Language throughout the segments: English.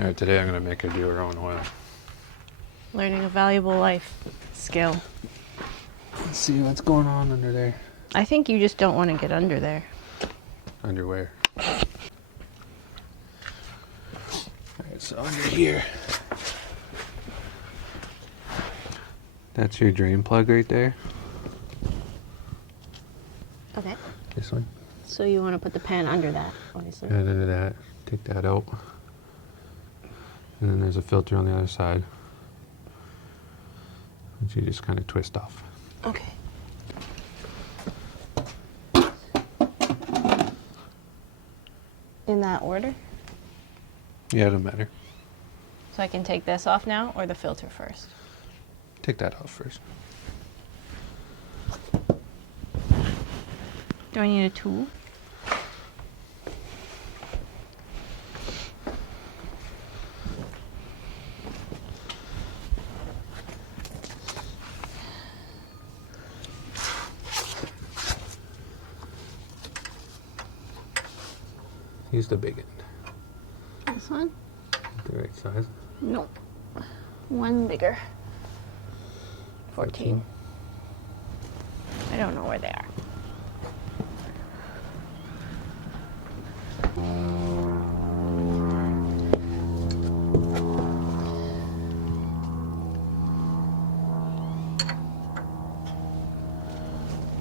Alright, today I'm gonna make her do her own oil. Learning a valuable life skill. Let's see what's going on under there. I think you just don't want to get under there. Underwear. Alright, so under here. That's your drain plug right there. Okay. This one. So you want to put the pan under that, obviously. Add into that. Take that out. And then there's a filter on the other side, which you just kind of twist off. Okay. In that order? Yeah, it doesn't matter. So I can take this off now, or the filter first? Take that off first. Do I need a tool? Use the big end. This one? The right size. No. One bigger. 14. I don't know where they are.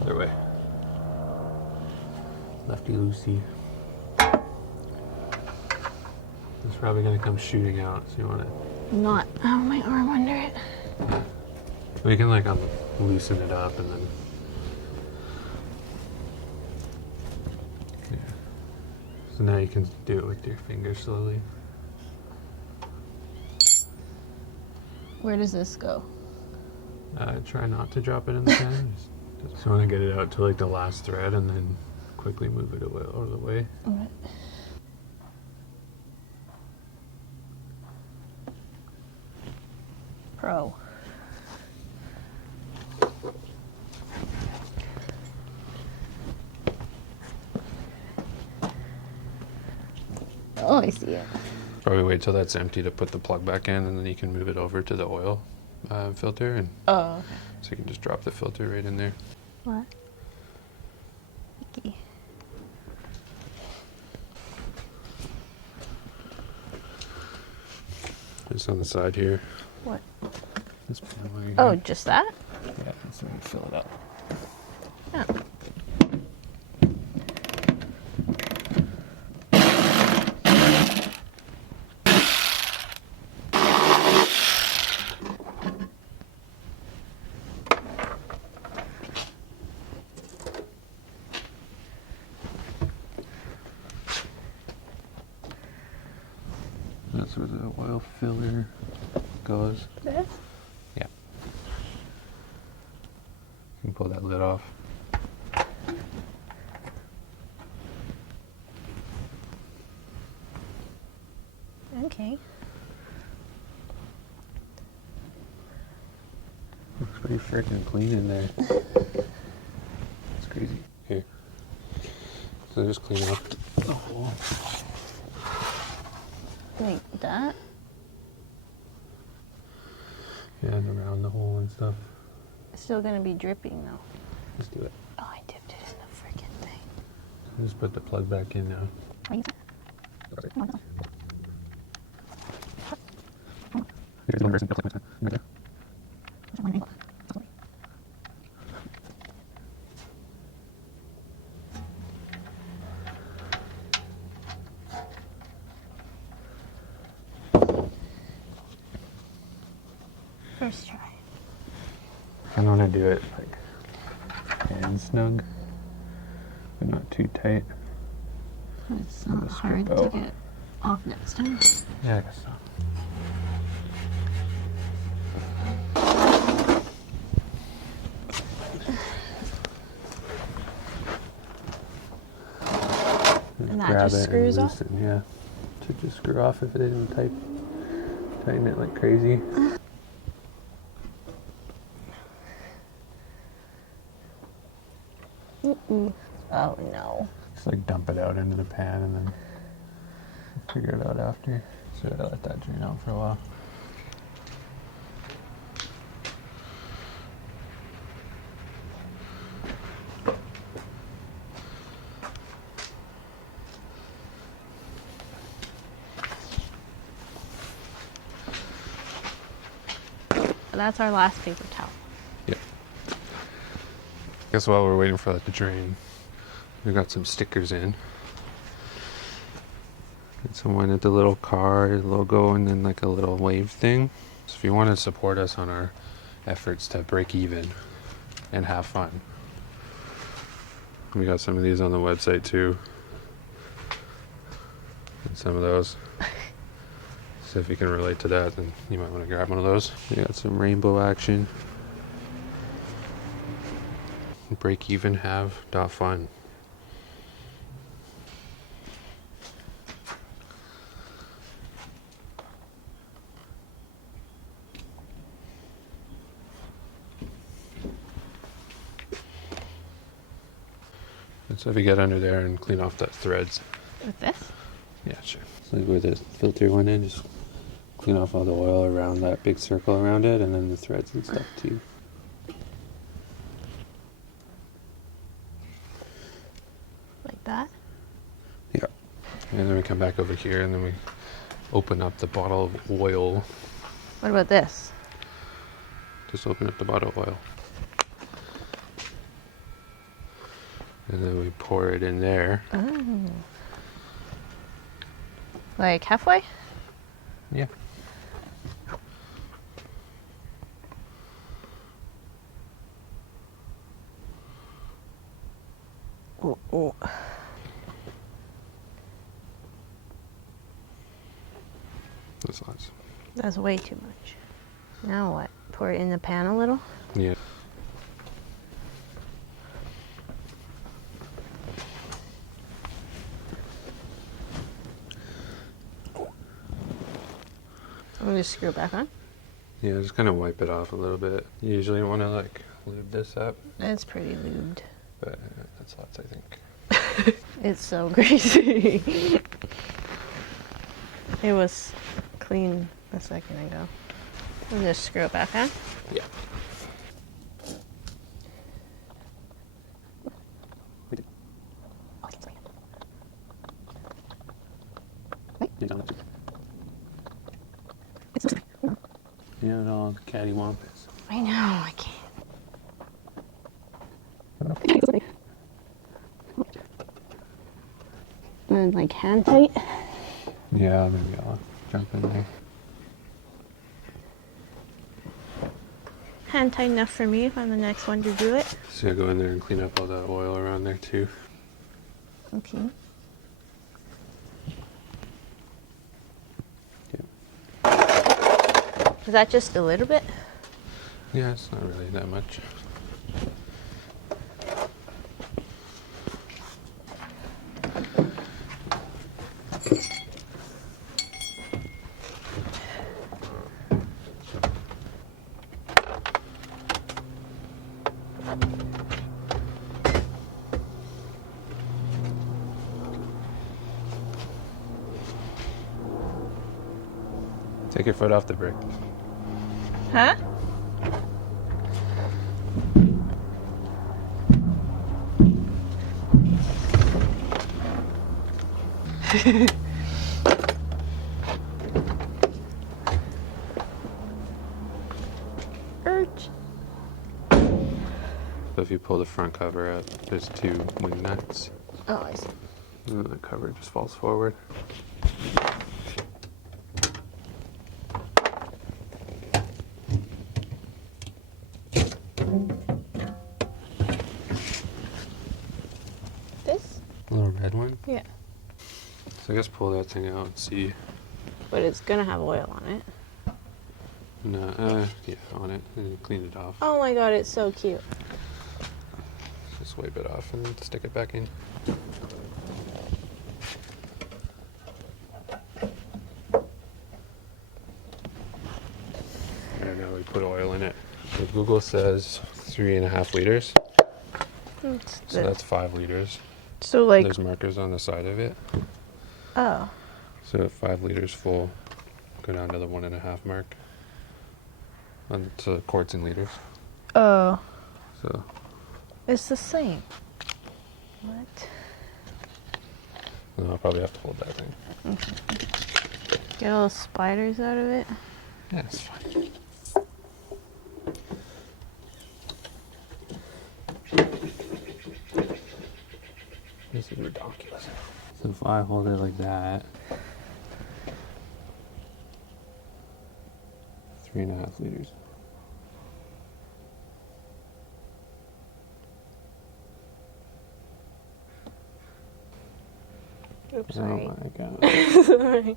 Other way. Lefty loosey. It's probably gonna come shooting out, so you want to. Not have my arm under it. We can like loosen it up and then. Yeah. So now you can do it with your fingers slowly. Where does this go? Try not to drop it in the pan. Just want to get it out to like the last thread and then quickly move it away, out of the way. Okay. Pro. Oh, I see it. Probably wait till that's empty to put the plug back in, and then you can move it over to the oil filter, and Oh, okay. so you can just drop the filter right in there. What? Icky. Just on the side here. What? This panel right Oh, here. just that? Yeah, so you fill it up. Yeah. That's where the oil filler goes. This? Yeah. You can pull that lid off. Okay. Looks pretty freaking clean in there. It's crazy. Here. So just clean off the hole. Like that? Yeah, and around the hole and stuff. It's still gonna be dripping though. Just do it. Oh, I dipped it in the freaking thing. Just put the plug back in now. First try. I want to do it like hand snug, but not too tight. It's not hard to get off next time. Yeah, I guess so. And that Grab just it screws and off? loosen, yeah. Should just screw off if it didn't tighten it like crazy. Mm-mm. Oh no. Just like dump it out into the pan and then figure it out after. So I let that drain out for a while. That's our last paper towel. Yep. Guess while we're waiting for that to drain, we got some stickers in. And someone at the little car logo and then like a little wave thing. So if you want to support us on our efforts to break even and have fun, we got some of these on the website too. And some of those. So if you can relate to that, then you might want to grab one of those. We got some rainbow action. breakevenhave.fun. So if you get under there and clean off that threads. With this? Yeah, sure. So like where the filter went in, just clean off all the oil around that big circle around it, and then the threads and stuff too. Like that? Yeah. And then we come back over here and then we open up the bottle of oil. What about this? Just open up the bottle of oil. And then we pour it in there. Oh. Like halfway? Yeah. Oh, oh. That's lots. That's way too much. Now what? Pour it in the pan a little? Yeah. I'm gonna just screw it back on. Yeah, just kind of wipe it off a little bit. You usually want to like lube this up, It's pretty lubed. but that's lots, I think. It's so greasy. It was clean a second ago. We'll just screw it back on. Yeah. Yeah, it all cattywampus. I know, I can't. And like hand tight. Yeah, maybe I'll jump in there. Hand tight enough for me if I'm the next one to do it. So go in there and clean up all that oil around there too. Okay. Is that just a little bit? Yeah, it's not really that much. Take your foot off the brake. Huh? Urge. So if you pull the front cover out, there's two wing nuts. Oh, I see. And the cover just falls forward. This? A little red one. Yeah. So I guess pull that thing out and see. But it's gonna have oil on it. No, yeah, on it, and clean it off. Oh my god, it's so cute. Just wipe it off and stick it back in. And now we put oil in it. So Google says 3.5 liters. So that's 5 liters. So like, There's markers on the side of it. oh. So at 5 liters full, go down to the 1.5 mark. And to quarts and liters. Oh, So it's the same. What? then I'll probably have to hold that thing. Get all the spiders out of it. Yeah, it's fine. This is ridiculous. So if I hold it like that, 3.5 liters. Oops, Oh sorry. my god. Sorry.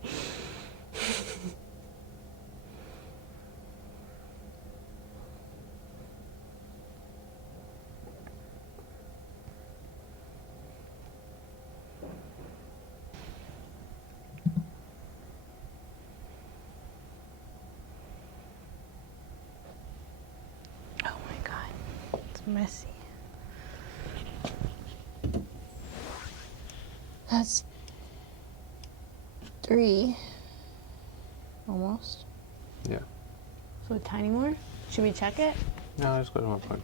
Oh my god, it's messy. That's 3. Almost. Yeah. So a tiny more? Should we check it? No, just go to 1.5.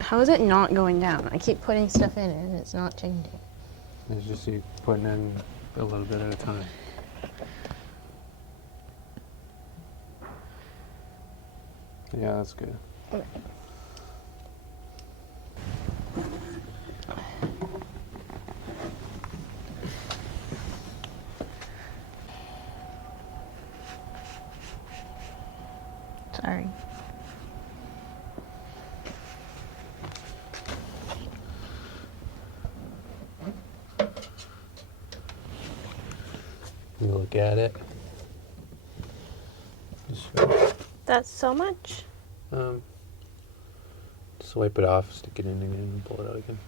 How is it not going down? I keep putting stuff in it and it's not changing. It's just you putting in a little bit at a time. Yeah, that's good. Okay. Sorry. You look at it. Just, That's so much? swipe it off, stick it in again, and pull it out again.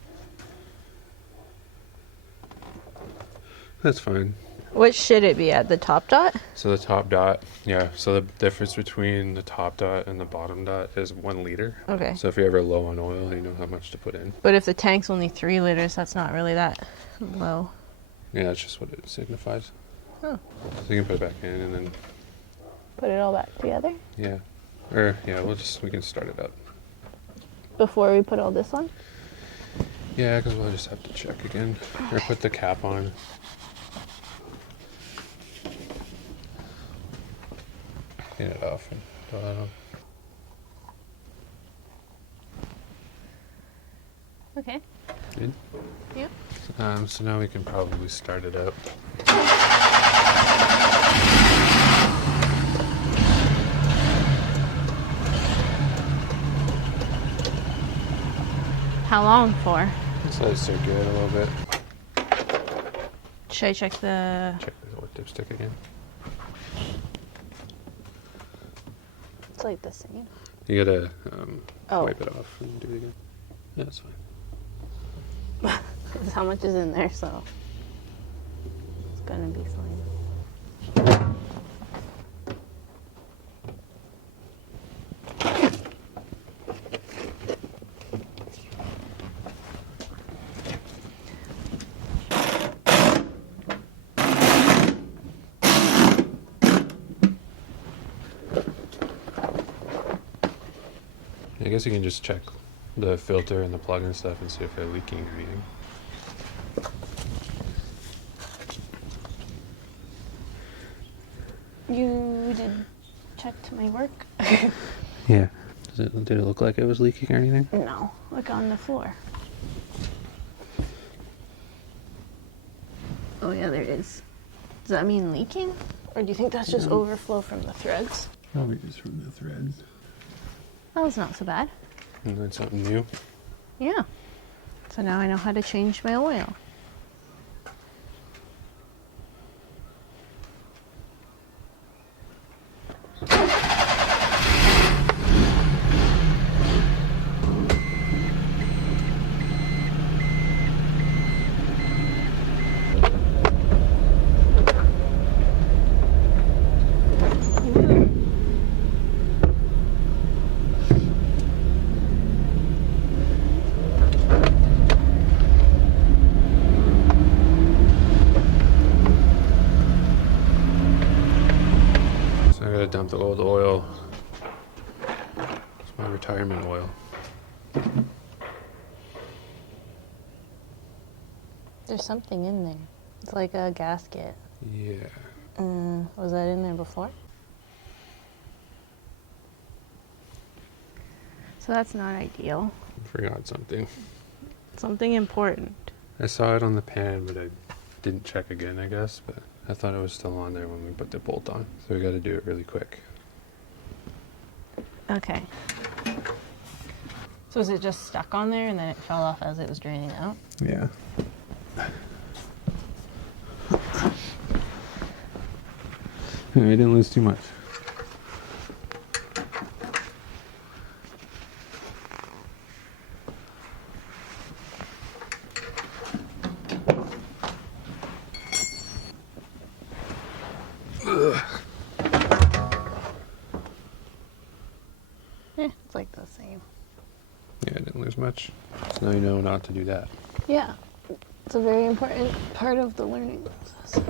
That's fine. What should it be at? The top dot? So the top dot, yeah. So the difference between the top dot and the bottom dot is 1 liter. Okay. So if you're ever low on oil, you know how much to put in. But if the tank's only 3 liters, that's not really that low. Yeah, that's just what it signifies. Huh. So you can put it back in and then, Put it all back together? yeah. Or, yeah, we can start it up. Before we put all this on? Yeah, because we'll just have to check again. Or put the cap on. Get it off and pull that off. Okay. Good? Yep. So now we can probably start it up. How long for? Let's let it circulate a little bit. Should I check the... Check the oil dipstick again. It's like the same. You gotta Oh. wipe it off and do it again. Yeah, that's fine. That's how much is in there, so it's gonna be fine. I guess you can just check the filter and the plug and stuff and see if they're leaking or anything. You did check to my work? Yeah. Did it look like it was leaking or anything? No, look on the floor. Oh yeah, there is. Does that mean leaking? Or do you think that's just overflow from the threads? Probably just from the threads. That was not so bad. And then something new. Yeah. So now I know how to change my oil. out the old oil. It's my retirement oil. There's something in there. It's like a gasket. Yeah. Was that in there before? So that's not ideal. Forgot something. Something important. I saw it on the pan, but I didn't check again, I guess. But I thought it was still on there when we put the bolt on. So we got to do it really quick. Okay. So is it just stuck on there and then it fell off as it was draining out? Yeah. I didn't lose too much. It's like the same. Yeah, I didn't lose much. So now you know not to do that. Yeah. It's a very important part of the learning process.